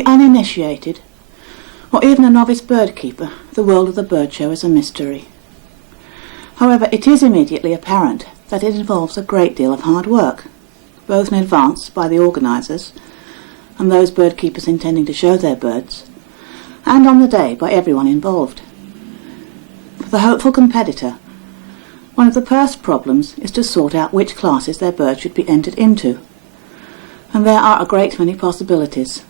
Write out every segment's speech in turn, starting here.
the uninitiated, or even a novice bird keeper, the world of the Birdshow is a mystery. However, it is immediately apparent that it involves a great deal of hard work, both in advance by the organisers and those bird keepers intending to show their birds, and on the day by everyone involved. For the hopeful competitor, one of the first problems is to sort out which classes their bird should be entered into, and there are a great many possibilities.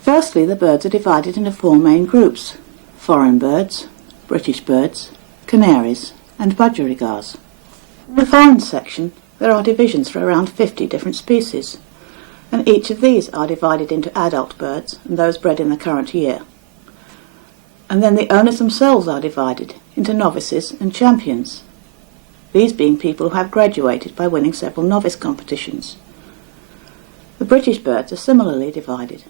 Firstly, the birds are divided into 4 main groups: foreign birds, British birds, canaries and budgerigars. In the foreign section there are divisions for around 50 different species, and each of these are divided into adult birds and those bred in the current year. And then the owners themselves are divided into novices and champions, these being people who have graduated by winning several novice competitions. The British birds are similarly divided,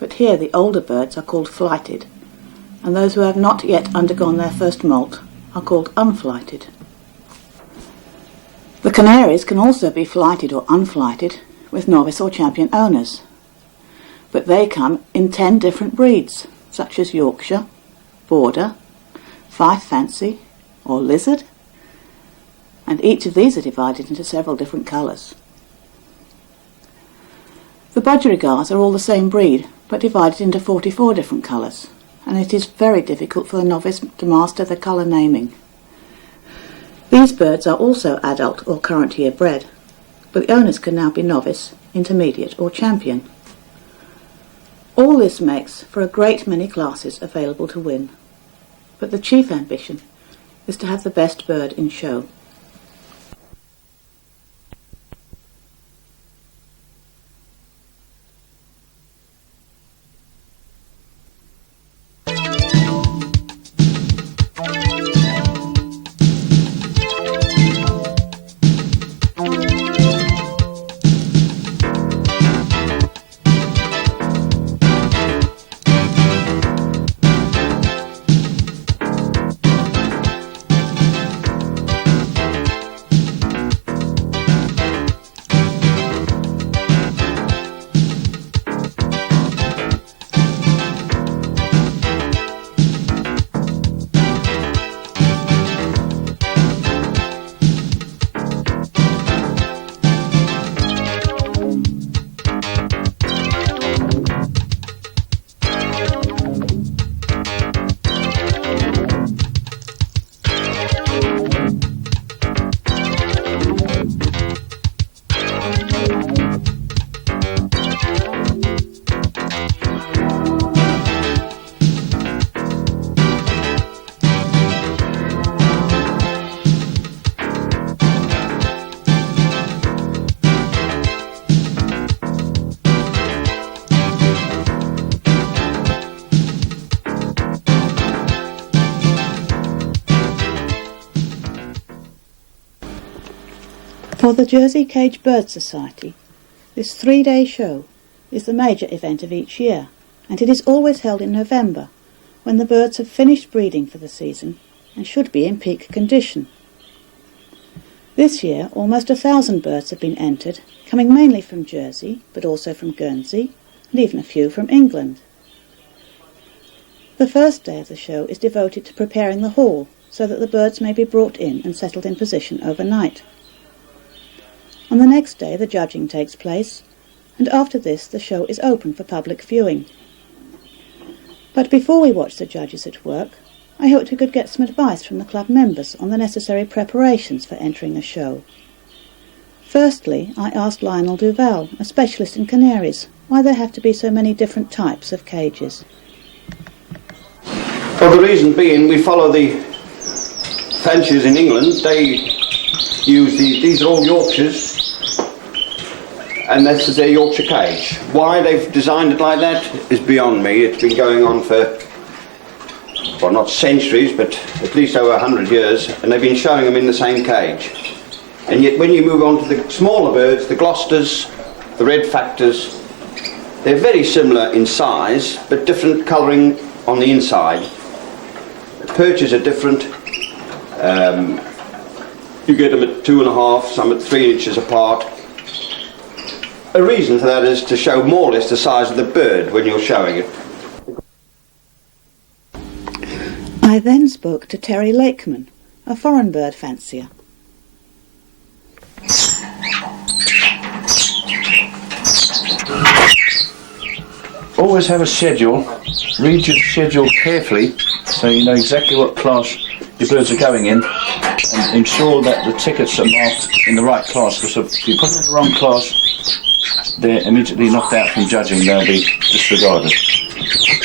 but here the older birds are called flighted, and those who have not yet undergone their first moult are called unflighted. The canaries can also be flighted or unflighted with novice or champion owners, but they come in 10 different breeds, such as Yorkshire, Border, Fife Fancy or Lizard, and each of these are divided into several different colours. The budgerigars are all the same breed, but divided into 44 different colours, and it is very difficult for the novice to master the colour naming. These birds are also adult or current year bred, but the owners can now be novice, intermediate or champion. All this makes for a great many classes available to win, but the chief ambition is to have the best bird in show. For the Jersey Cage Bird Society, this 3-day show is the major event of each year, and it is always held in November, when the birds have finished breeding for the season and should be in peak condition. This year almost 1,000 birds have been entered, coming mainly from Jersey, but also from Guernsey, and even a few from England. The first day of the show is devoted to preparing the hall, so that the birds may be brought in and settled in position overnight. On the next day the judging takes place, and after this the show is open for public viewing. But before we watch the judges at work, I hoped we could get some advice from the club members on the necessary preparations for entering a show. Firstly, I asked Lionel Duval, a specialist in canaries, why there have to be so many different types of cages. Well, the reason being, we follow the fanciers in England. They use these are all Yorkshires, and this is their Yorkshire cage. Why they've designed it like that is beyond me. It's been going on for, well, not centuries, but at least over 100 years, and they've been showing them in the same cage. And yet when you move on to the smaller birds, the Gloucesters, the red factors, they're very similar in size, but different colouring on the inside. The perches are different. You get them at 2.5, some at 3 inches apart. A reason for that is to show more or less the size of the bird when you're showing it. I then spoke to Terry Lakeman, a foreign bird fancier. Always have a schedule. Read your schedule carefully so you know exactly what class your birds are going in, and ensure that the tickets are marked in the right class, because if you put them in the wrong class, they're immediately knocked out from judging. They'll be disregarded.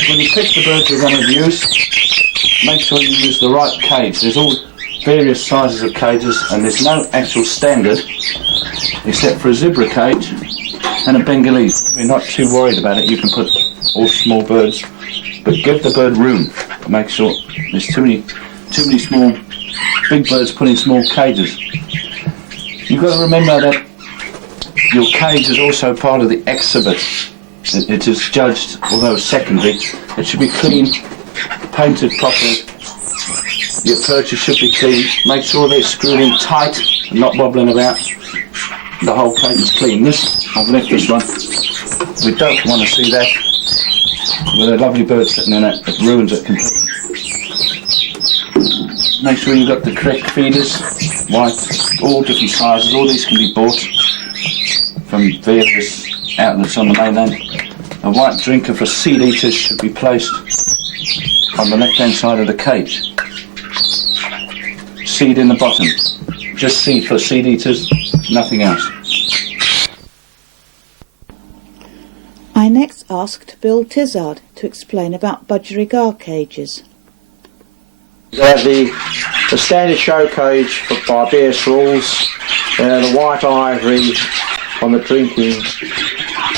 When you pick the birds you're going to use, make sure you use the right cage. There's all various sizes of cages, and there's no actual standard except for a zebra cage and a Bengalese. If you're not too worried about it, you can put all small birds, but give the bird room. Make sure there's too many small, big birds put in small cages. You've got to remember that your cage is also part of the exhibit. It is judged, although secondary. It should be clean, painted properly. Your perches should be clean. Make sure they're screwed in tight and not wobbling about. The whole cage is clean. I've left this one. We don't want to see that with a lovely bird sitting in it. It ruins it completely. Make sure you've got the correct feeders, white, all different sizes. All these can be bought from various outlets on the mainland. A white drinker for seed eaters should be placed on the left-hand side of the cage. Seed in the bottom. Just seed for seed eaters, nothing else. I next asked Bill Tizard to explain about budgerigar cages. They have the standard show cage by BS rules, the white ivory on the drinking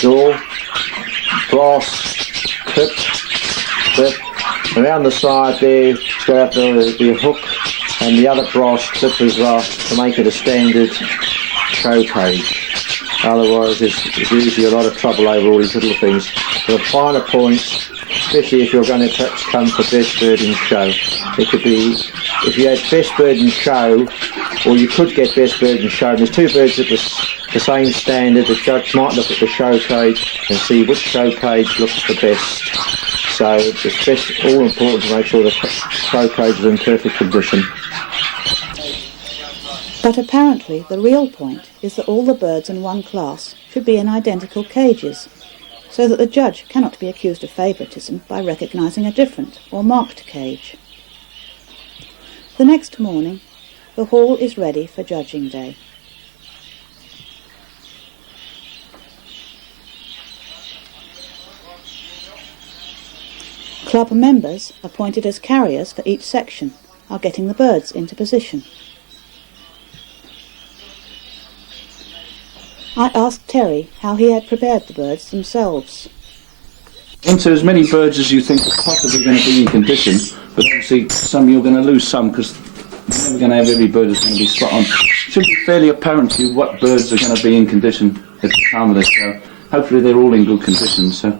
door, brass clip. Around the side there, it's got the hook and the other brass clippers to make it a standard show cage. Otherwise there's usually a lot of trouble over all these little things. The finer points, especially if you're going to come for best bird in show. It could be, if you had best bird in show, or you could get best bird in show, and there's two birds at the same standard, the judge might look at the show cage and see which show cage looks the best. So it's best, all important to make sure the show cage is in perfect condition. But apparently the real point is that all the birds in one class should be in identical cages, so that the judge cannot be accused of favouritism by recognising a different or marked cage. The next morning, the hall is ready for judging day. Club members, appointed as carriers for each section, are getting the birds into position. I asked Terry how he had prepared the birds themselves. Enter as many birds as you think are possibly going to be in condition, but obviously some you're going to lose some, because you're never going to have every bird that's going to be spot on. It should be fairly apparent to you what birds are going to be in condition at the time of the show. Hopefully they're all in good condition, so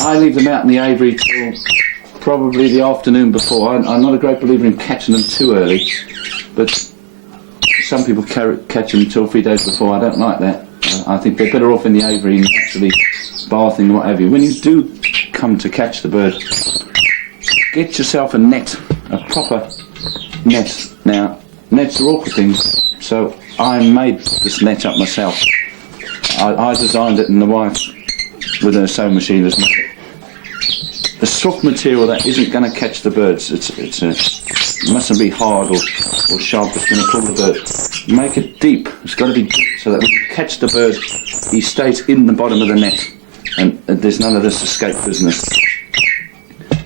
I leave them out in the aviary till probably the afternoon before. I'm not a great believer in catching them too early, but some people catch them 2 or 3 days before. I don't like that. I think they're better off in the aviary and actually bathing and what have you. When you do come to catch the bird, get yourself a net, a proper net. Now, nets are awkward things, so I made this net up myself. I designed it, and the wife, with her sewing machine, has made it. The soft material that isn't going to catch the birds. It mustn't be hard or sharp. It's going to pull the bird. Make it deep. It's got to be deep so that when you catch the bird, he stays in the bottom of the net, and there's none of this escape business.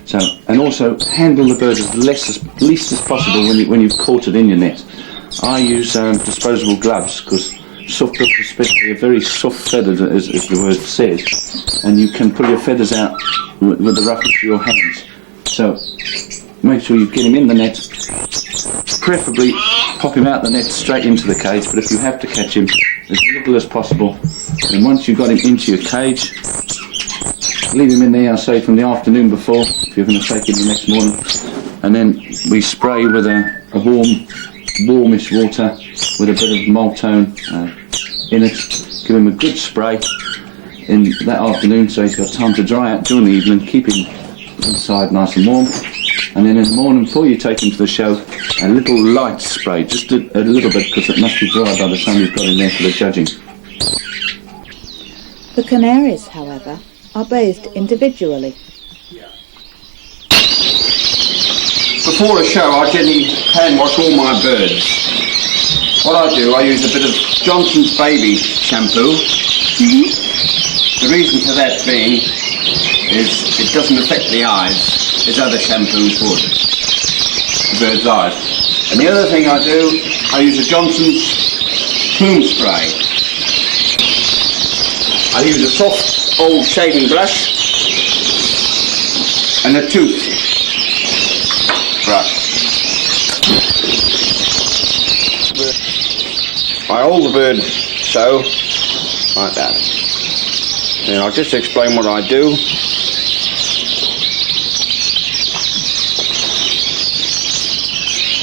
So, and also handle the bird as least as possible when you've caught it in your net. I use disposable gloves, because soft birds especially are very soft feathered, as the word says, and you can pull your feathers out with the roughness of your hands. So make sure you get him in the net, preferably pop him out the net straight into the cage, but if you have to catch him, as little as possible. And once you've got him into your cage, leave him in there, I'll say, from the afternoon before, if you're going to take him the next morning, and then we spray with a warmish water with a bit of maltone in it. give him a good spray in that afternoon so he's got time to dry out during the evening, keep him inside nice and warm, and then in the morning before you take him to the show, a little light spray, just a little bit, because it must be dry by the time you've got him there for the judging. The canaries, however, are bathed individually. Before a show, I generally hand wash all my birds. What I do, I use a bit of Johnson's Baby shampoo. The reason for that being is it doesn't affect the eyes as other shampoos would, the bird's eyes. And the other thing I do, I use a Johnson's plume spray. I use a soft old shaving brush and a tooth brush. I hold the bird so, like that. And I'll just explain what I do.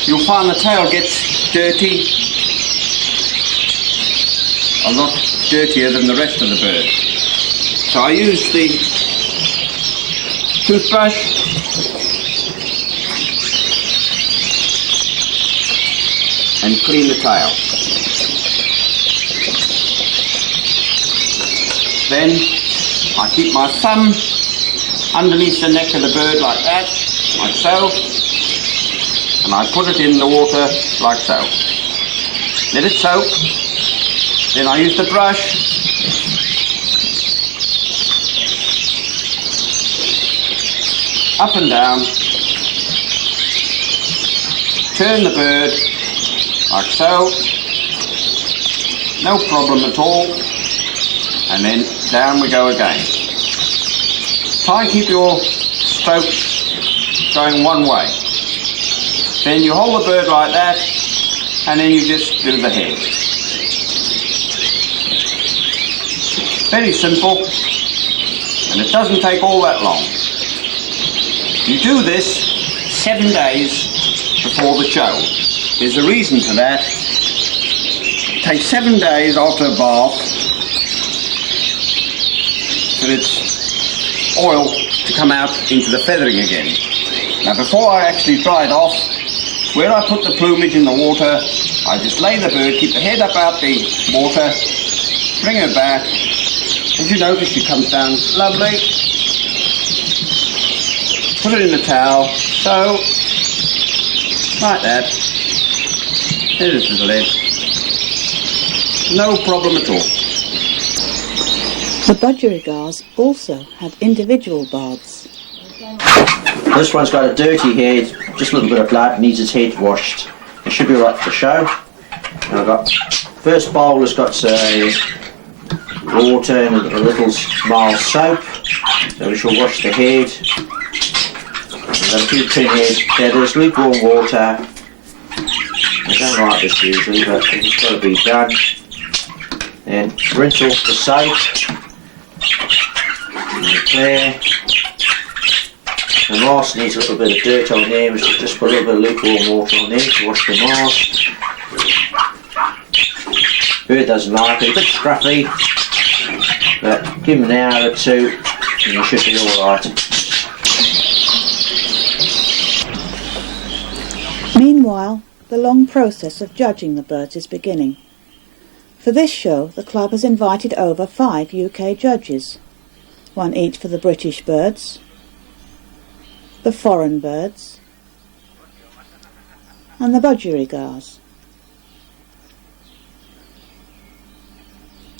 You'll find the tail gets dirty, a lot dirtier than the rest of the bird. So I use the toothbrush and clean the tail. Then I keep my thumb underneath the neck of the bird like that, like so, and I put it in the water like so. Let it soak. Then I use the brush up and down, turn the bird like so, no problem at all, and then down we go again. Try and keep your stroke going one way. Then you hold the bird like that, and then you just do the head. Very simple, and it doesn't take all that long. You do this 7 days before the show. There's a reason for that. It takes 7 days after a bath for its oil to come out into the feathering again. Now before I actually dry it off, where I put the plumage in the water, I just lay the bird, keep the head up out the water, bring her back. As you notice, she comes down lovely. Put it in the towel, so, like that. There's the lid. No problem at all. The budgerigars also have individual baths. This one's got a dirty head, just a little bit of blood, needs its head washed. It should be right for the show. And I've got, first bowl has got water and a little mild soap, so we shall wash the head. I've got a few pinhead feathers, lukewarm water. I don't like this usually, but it's got to be done. And rinse off the soap. There. The mask needs a little bit of dirt on there, we should just put a little bit of lukewarm water on there to wash the mask. Bird doesn't like it, a bit scruffy, but give him an hour or two and you should be alright. Meanwhile, the long process of judging the birds is beginning. For this show, the club has invited over 5 UK judges, one each for the British birds, the foreign birds, and the budgerigars,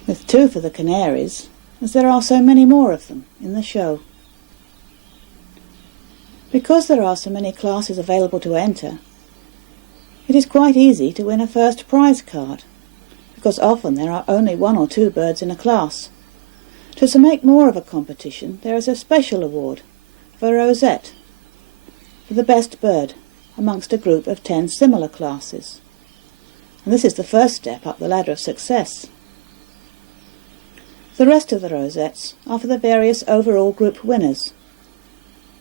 with 2 for the canaries, as there are so many more of them in the show. Because there are so many classes available to enter, it is quite easy to win a first prize card, because often there are only 1 or 2 birds in a class. So to make more of a competition, there is a special award for a rosette for the best bird amongst a group of 10 similar classes. And this is the first step up the ladder of success. The rest of the rosettes are for the various overall group winners,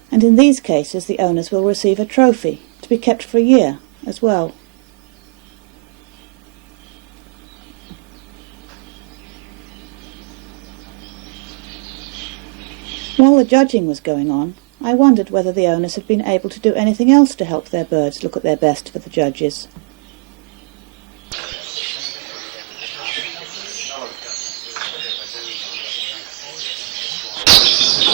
and in these cases the owners will receive a trophy to be kept for a year as well. the judging was going on, I wondered whether the owners had been able to do anything else to help their birds look at their best for the judges.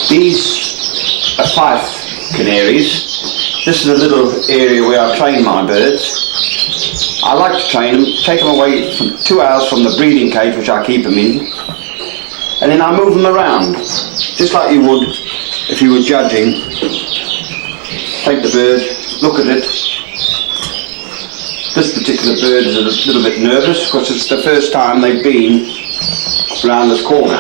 These are Fife canaries. This is a little area where I train my birds. I like to train them, take them away for 2 hours from the breeding cage, which I keep them in, and then I move them around, just like you would if you were judging. Take the bird, look at it. This particular bird is a little bit nervous because it's the first time they've been around this corner.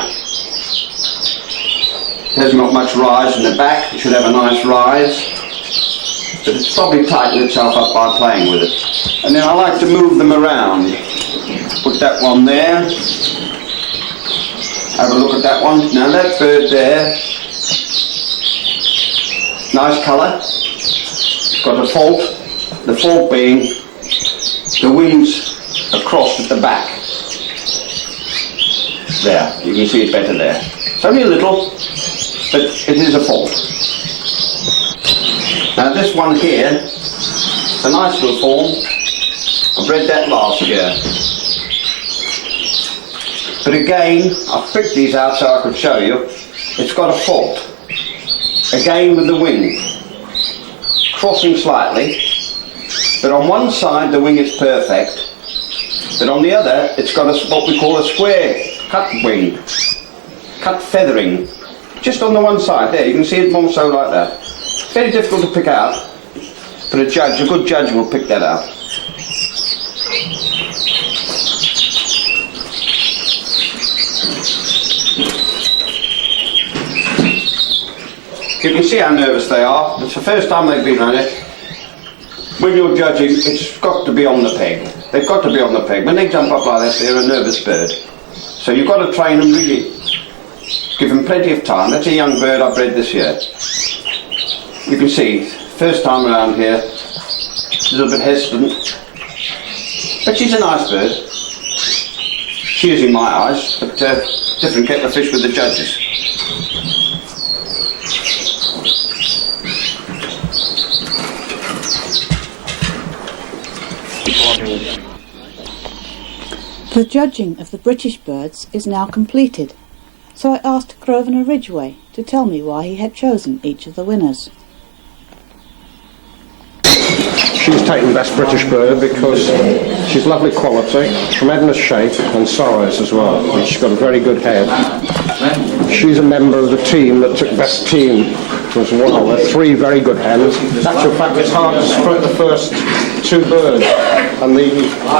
It hasn't got much rise in the back. It should have a nice rise, but it's probably tightened itself up by playing with it. And then I like to move them around. Put that one there. Have a look at that one. Now that bird there, nice colour. Got a fault. The fault being the wings are crossed at the back. There, you can see it better there. It's only a little, but it is a fault. Now this one here, it's a nice little form. I bred that last year. But again, I've picked these out so I could show you. It's got a fault. Again with the wing. Crossing slightly. But on one side the wing is perfect. But on the other, it's got what we call a square cut wing. Cut feathering. Just on the one side there, you can see it more so like that. Very difficult to pick out. But a good judge will pick that out. You can see how nervous they are. It's the first time they've been on it. When you're judging, it's got to be on the peg. They've got to be on the peg. When they jump up like that, they're a nervous bird. So you've got to train them really. Give them plenty of time. That's a young bird I bred this year. You can see, first time around here, a little bit hesitant. But she's a nice bird. She is in my eyes, but different kettle of fish with the judges. The judging of the British birds is now completed, so I asked Grosvenor Ridgway to tell me why he had chosen each of the winners. She's taken Best British Bird because she's lovely quality, tremendous shape and size as well. And she's got a very good head. She's a member of the team that took Best Team as well. There are 3 very good hens. In actual fact, it's hard to split the first 2 birds. And the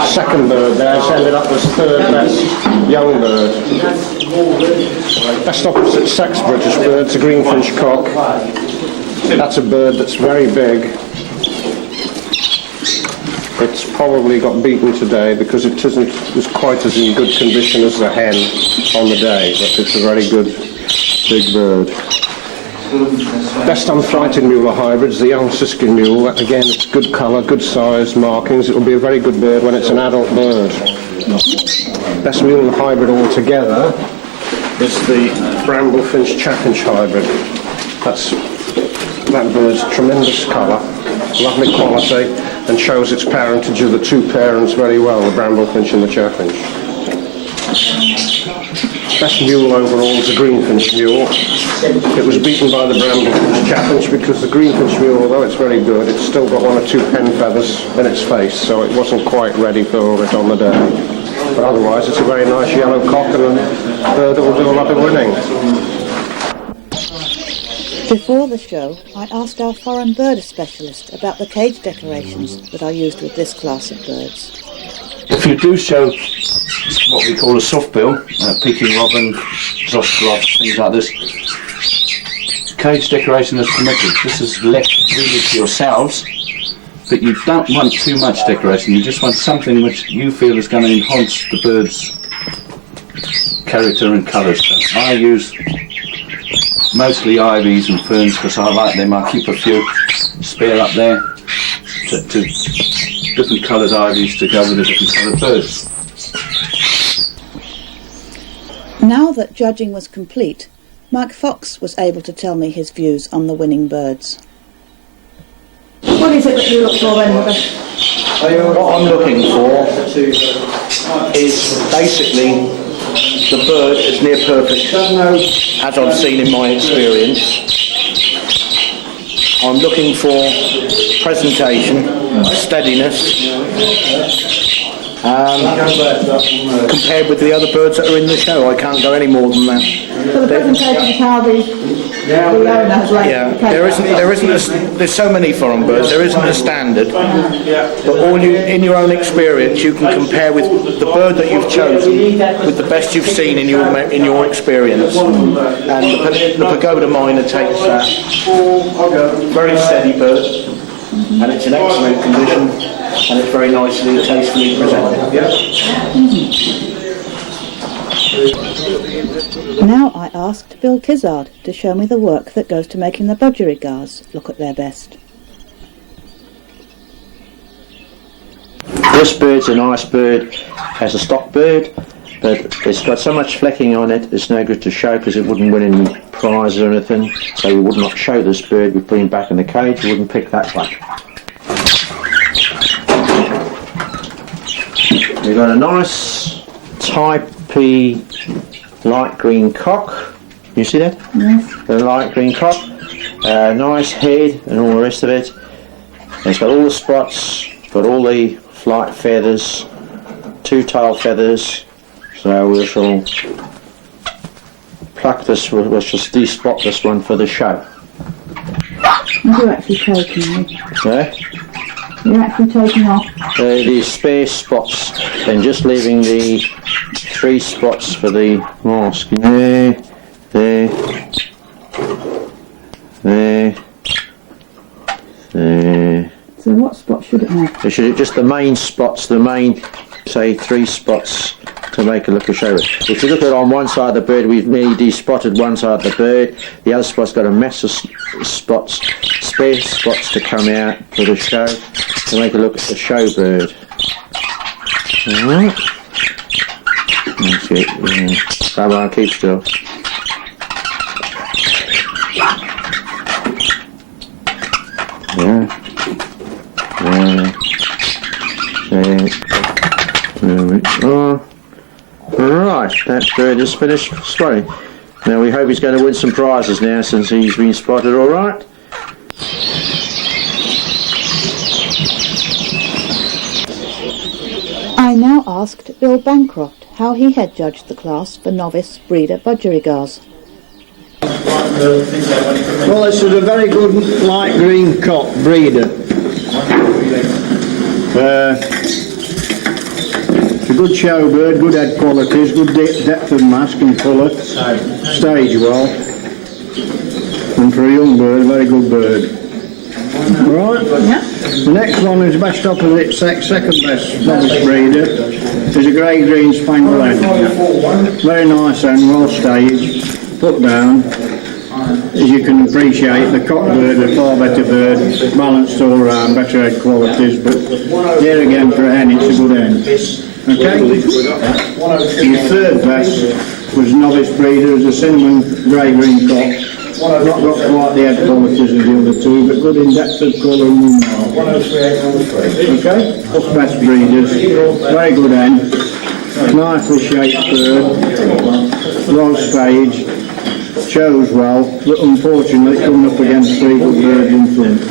second bird there has ended up as 3rd best young bird. Best opposite sex British bird's a greenfinch cock. That's a bird that's very big. It's probably got beaten today because it was quite as in good condition as the hen on the day, but it's a very good big bird. Best unflighted mule hybrids, the young Siskin mule. Again, it's good colour, good size, markings. It will be a very good bird when it's an adult bird. Best mule and hybrid altogether is the Bramble-Finch Chaffinch hybrid. That bird's tremendous colour, lovely quality, and shows its parentage of the 2 parents very well, the Bramble-Finch and the Chaffinch. Best mule overall is the Greenfinch mule. It was beaten by the Bramble-Finch Chaffinch because the Greenfinch mule, although it's very good, it's still got 1 or 2 pen feathers in its face, so it wasn't quite ready for it on the day. But otherwise, it's a very nice yellow cock and a bird that will do a lot of winning. Before the show, I asked our foreign bird specialist about the cage decorations that are used with this class of birds. If you do show what we call a softbill, peaking robin, zosterop, things like this, cage decoration is permitted. This is left really to yourselves, but you don't want too much decoration. You just want something which you feel is going to enhance the bird's character and colours. So I use mostly ivies and ferns because I like them. I keep a few spare up there to different coloured ivies to go with the different coloured birds. Now that judging was complete, Mike Fox was able to tell me his views on the winning birds. What is it that you look for then, Mother? What I'm looking for is basically the bird is near perfect, as I've seen in my experience. I'm looking for presentation, steadiness, compared with the other birds that are in the show. I can't go any more than that. So the presentation is how the owner has laid There's so many foreign birds, there isn't a standard, but in your own experience you can compare with the bird that you've chosen with the best you've seen in your experience. And the pagoda miner takes that very steady bird, and it's in excellent condition, and it's very nicely and tastefully presented. Now I asked Bill Tizard to show me the work that goes to making the budgerigars look at their best. This bird's a nice bird as a stock bird, but it's got so much flecking on it, it's no good to show because it wouldn't win any prizes or anything. So we would not show this bird. We put him back in the cage, we wouldn't pick that one. We've got a nice Type P light green cock. You see that? Yes. The light green cock. Nice head and all the rest of it. And it's got all the spots, got all the flight feathers, 2 tail feathers. So we shall pluck this, we'll just de-spot this one for the show. You're actually taking it. Yeah? You're actually taking off. The spare spots, and just leaving the 3 spots for the mask. There, there, there, there. So what spot should it have? It should just the main spots, the main, say 3 spots to make it look a show. If you look at on one side of the bird, we've nearly de-spotted one side of the bird. The other spot's got a mess of spots, spare spots to come out for the show, to make it look a show bird. Alright. That's it. Come on, keep still. Yeah. There we are. Right, that bird is finished spotting. Now we hope he's going to win some prizes now since he's been spotted all right. I now asked Bill Bancroft how he had judged the class for novice breeder budgerigars. Well, this is a very good light green cock breeder. It's a good show bird, good head qualities, good depth of mask and colour, stage well, and for a young bird, a very good bird. Right? Yeah. The next one is best opposite sex, second best novice breeder, is a grey green spangled hen. Very nice hen, well staged, put down. As you can appreciate, the cock bird is a far better bird, balanced all round, better head qualities, but here again for a hen, it's a good hen. Okay? The third best was novice breeder, as a cinnamon grey green cock. Not got quite the head qualities as the other 2, but good in depth of colour and moon mark. Okay? Up best breeders, very good hen, nicely shaped bird, well staged. Shows well, but unfortunately coming up against 3 good birds in front.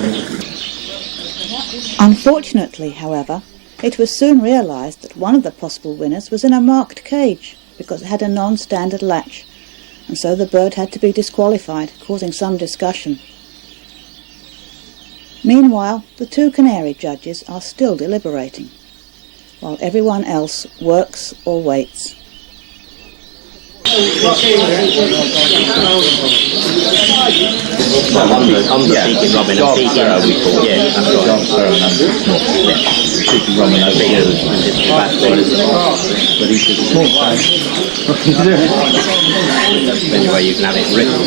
Unfortunately, however, it was soon realised that one of the possible winners was in a marked cage because it had a non-standard latch, and so the bird had to be disqualified, causing some discussion. Meanwhile, the 2 canary judges are still deliberating, while everyone else works or waits. I'm the Peaky Robin, and Peaky we call, yeah, that's right. Peaky Robin over here is the back boys, but he's just a small place. Anyway, you can have it written.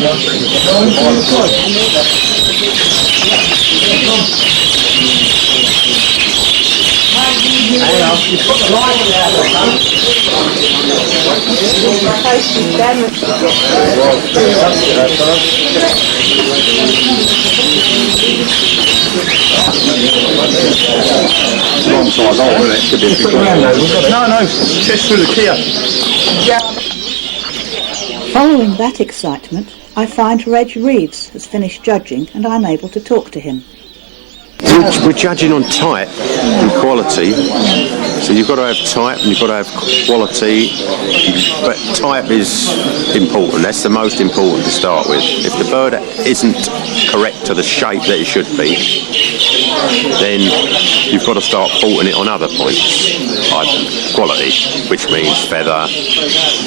Wrong side hole, isn't it? Should be a big one. No, just through the Kia. Following that excitement, I find Reg Reeves has finished judging and I'm able to talk to him. We're judging on type and quality, so you've got to have type and you've got to have quality, but type is important. That's the most important to start with. If the bird isn't correct to the shape that it should be, then you've got to start faulting it on other points, like quality, which means feather,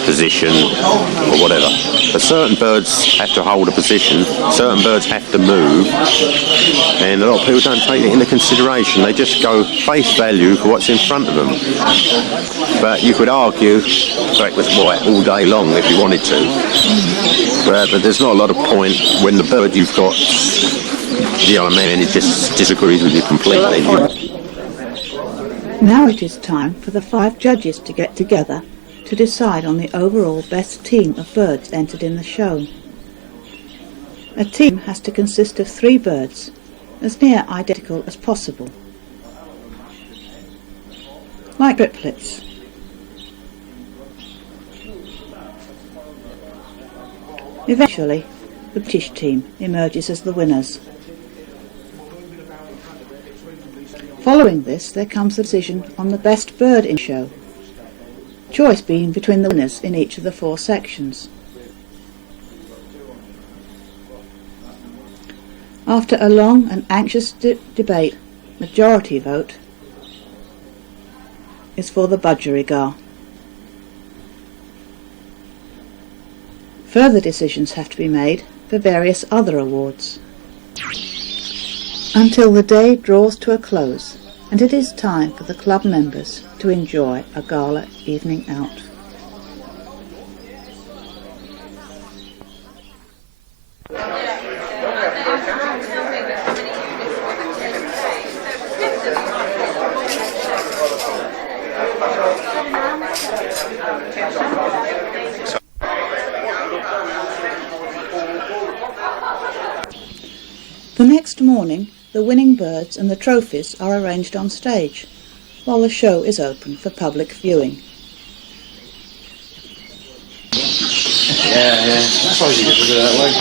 position, or whatever. But certain birds have to hold a position, certain birds have to move, and a lot of people don't take it into consideration. They just go face value for what's in front of them. But you could argue black was white all day long if you wanted to. But there's not a lot of point when the bird you've got, you know what I mean, it just disagrees with you completely. Now it is time for the 5 judges to get together to decide on the overall best team of birds entered in the show. A team has to consist of 3 birds, as near identical as possible, like triplets. Eventually, the British team emerges as the winners. Following this, there comes the decision on the best bird in show, choice being between the winners in each of the 4 sections. After a long and anxious debate, majority vote is for the budgerigar. Further decisions have to be made for various other awards, until the day draws to a close and it is time for the club members to enjoy a gala evening out. The next morning, the winning birds and the trophies are arranged on stage, while the show is open for public viewing. Yeah. I suppose you could do it that way.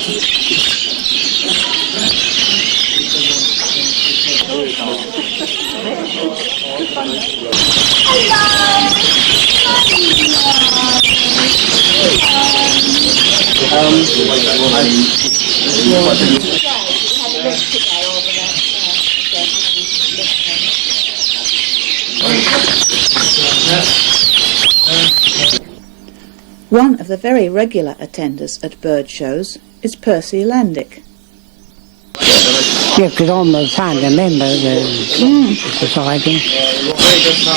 One of the very regular attenders at bird shows is Percy Landick. Yeah, because I'm a founder member of the society.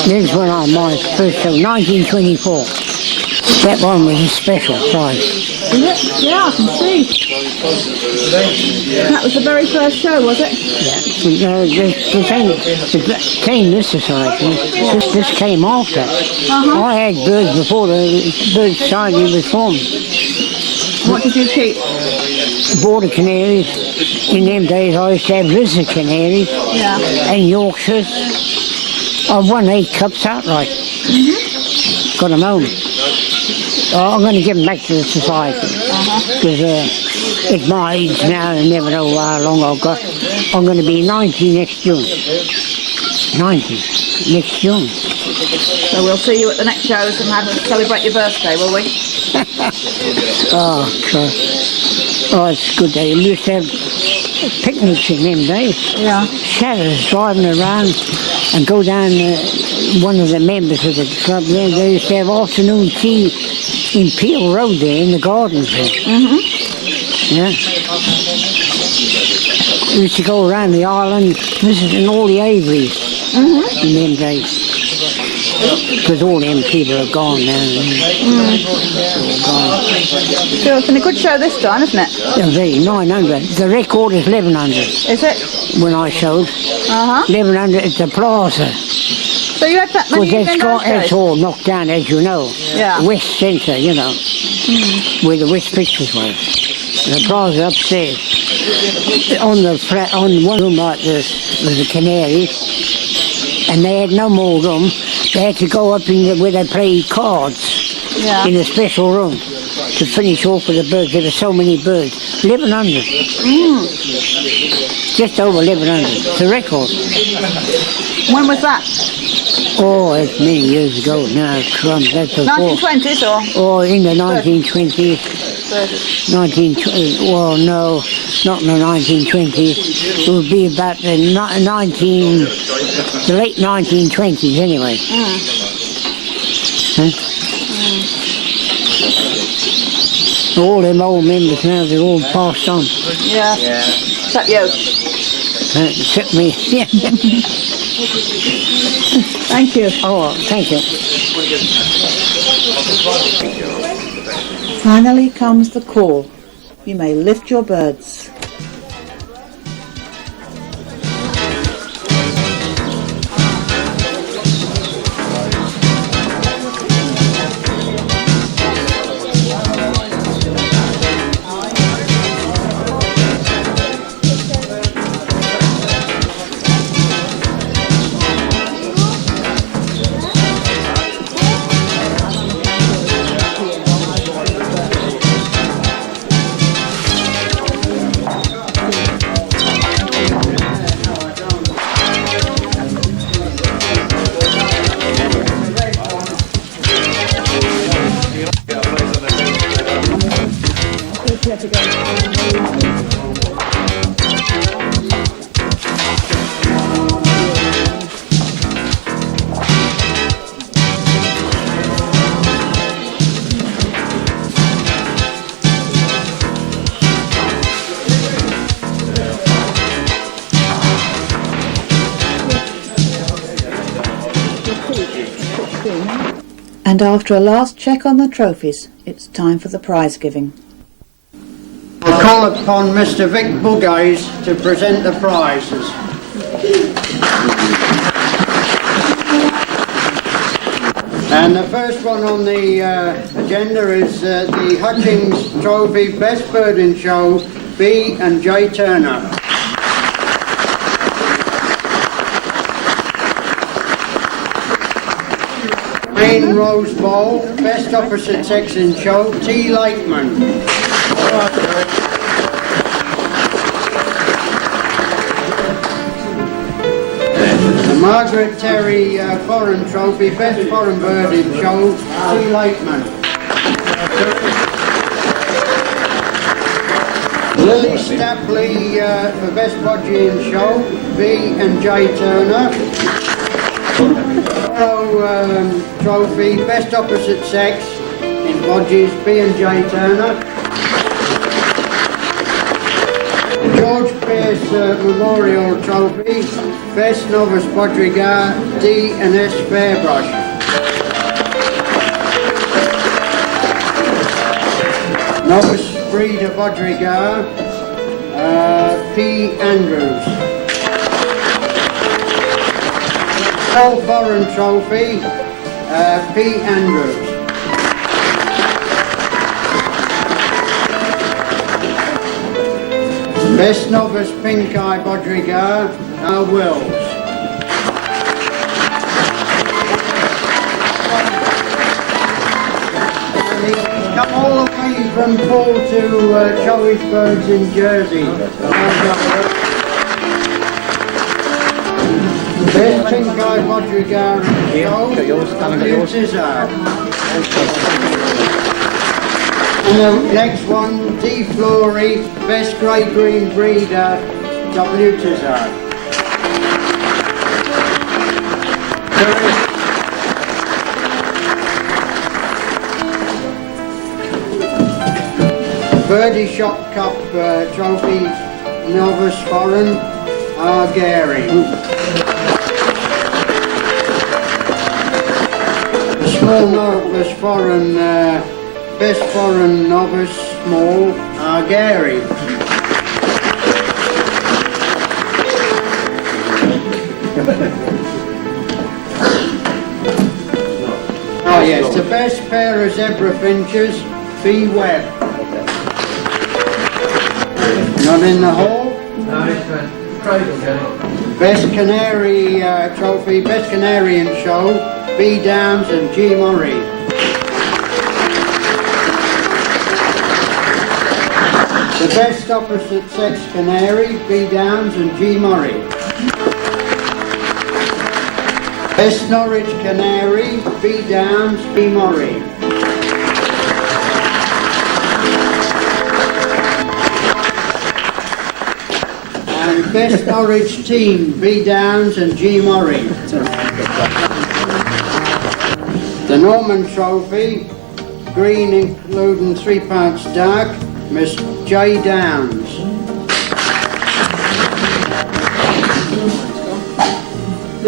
This is when I my first show, 1924. That one was a special prize. Is it? Yeah, I can see. That was the very first show, was it? Yeah. The thing, this society, this came after. I had birds before the bird society was formed. What did you keep? Border canaries. In them days I used to have lizard canaries and Yorkshires. I've won 8 cups outright. Got them home. I'm going to give them back to the society because at my age now, I never know how long I've got. I'm going to be 90 next June. 90 next June. So we'll see you at the next shows and celebrate your birthday, will we? Oh, it's a good day. We used to have picnics in them days. Yeah. Shadows driving around and go down. One of the members of the club there, they used to have afternoon tea in Peel Road there in the gardens there. Yeah. We used to go around the island visiting all the aviaries in them days. Because all them people are gone now. So it's been a good show this time, isn't it? They're very 900. The record is 1100. Is it? When I showed. 1100 at the plaza. So you had that many Because evening it's all knocked down, as you know. Yeah. West Centre, you know, where the West Pictures was. The plaza upstairs. On the flat, on one room like this was the Canary, and they had no more room. They had to go up in where they played cards in a special room to finish off with the birds. There were so many birds. 1100. Just over 1100. It's a record. When was that? Oh, it's many years ago now. That's before. 1920s or? Oh, in the 1920s. 1920, well, no, not in the 1920s. It would be about the late 1920s anyway. All them old members now, they're all passed on. Yeah. Except you. Except me. Thank you. Oh, thank you. Finally comes the call. You may lift your birds. And after a last check on the trophies, it's time for the prize giving. I call upon Mr. Vic Buggays to present the prizes. And the first one on the agenda is the Hutchings Trophy Best Birding Show, B and J Turner. Main Rose Bowl, Best Opposite Sex in Show, T. Lakeman. The Margaret Terry Foreign Trophy, Best Foreign Bird in Show, T. Lakeman. Lily Stapley for Best Podgy in Show, B and J Turner. Trophy, Best Opposite Sex in Bodges, B and J Turner. George Pierce Memorial Trophy, Best Novice Bodrigar, D and S Fairbrush. Novice Breeder Bodrigar, P Andrews. All Foreign Trophy, P. Andrews. Best Novice Pink Eye Bodrigar, Wills. And he's come all the way from Paul to show his birds in Jersey. Best Pink Eye Bodrigar in Show, And the next one, D. Flory, Best Grey Green Breeder, W. Tizard. Birdie Shot Cup Trophy, Novice Foreign, R. Gary. Small novice foreign, best foreign novice small are Gary. Oh yes, the best pair of zebra finches, B. Webb. Not in the hall? No, it's Cradle, Best Canary trophy, Best Canarian show, B. Downs and G. Murray. The best opposite sex canary, B. Downs and G. Murray. Best Norwich canary, B. Downs, B. Murray. And best Norwich team, B. Downs and G. Murray. The Norman Trophy, green including 3 parts dark, Miss J. Downs.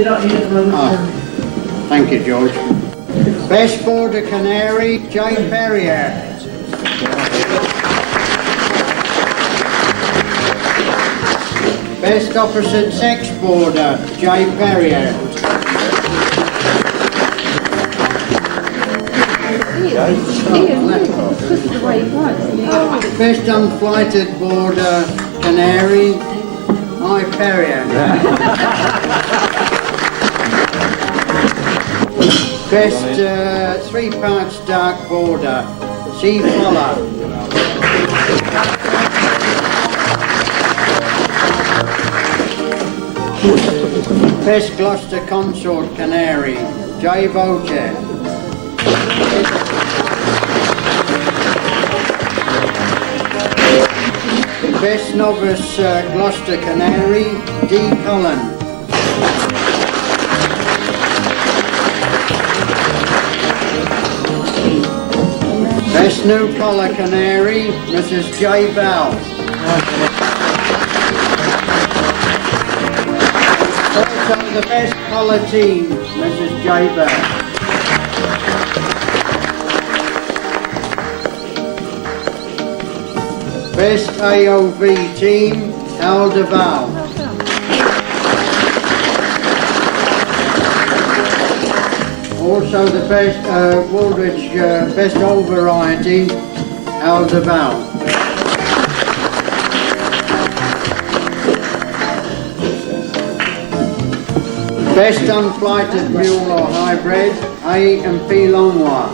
Oh, thank you, George. Best Border Canary, J. Perrier. Best Opposite Sex Border, J. Perrier. Best Unflighted Border Canary, I. Perrier. Best 3 parts dark border, C. Fuller. Best Gloucester Consort Canary, J. Voce. Best Novice Gloucester Canary, D. Cullen. Best New Colour Canary, Mrs. J. Bell. Also the best colour team, Mrs. J. Bell. Best AOV team, Al Duval. Also the best Woolwich best old variety, Al Duval. Best unflighted mule or hybrid, A and P Longwa.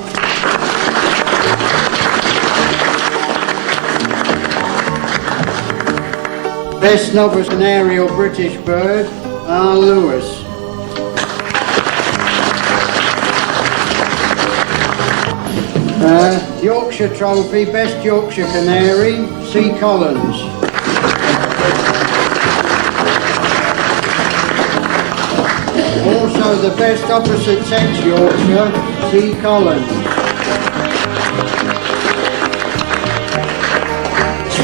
Best novice canary or British bird, R. Lewis. Yorkshire Trophy, Best Yorkshire Canary, C. Collins. Also the Best Opposite Sex Yorkshire, C. Collins.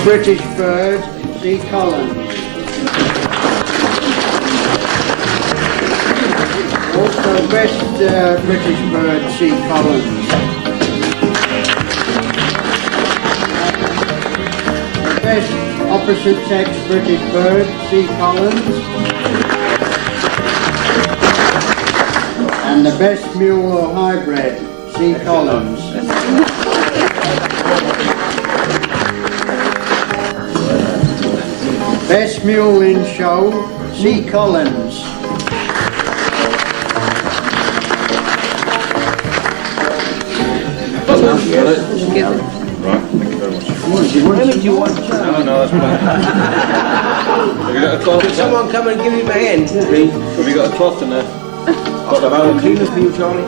British Bird, C. Collins. Also Best British Bird, C. Collins. Best opposite sex British bird, C. Collins. And the best mule or hybrid, C. Collins. Best mule in show, C. Collins. Do you want? No, that's fine. Have you got a cloth? Could someone come and give me my hand, please? Have you got a cloth in there? Got the cleaners for you, Charlie?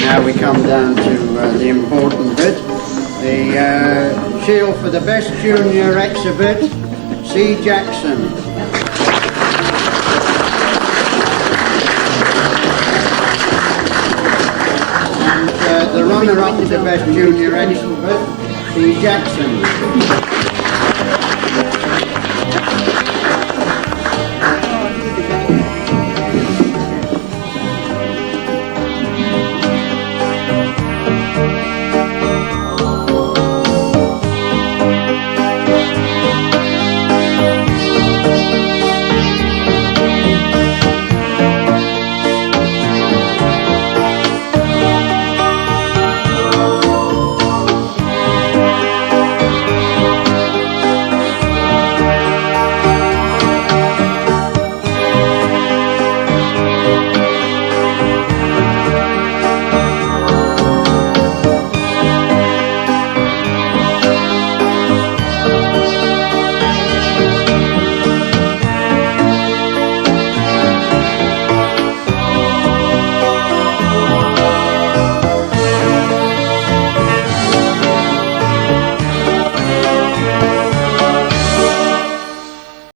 Now we come down to the important bit. The shield for the best junior exhibit, C. Jackson. The runner-up to the best junior exhibit, C. Jackson.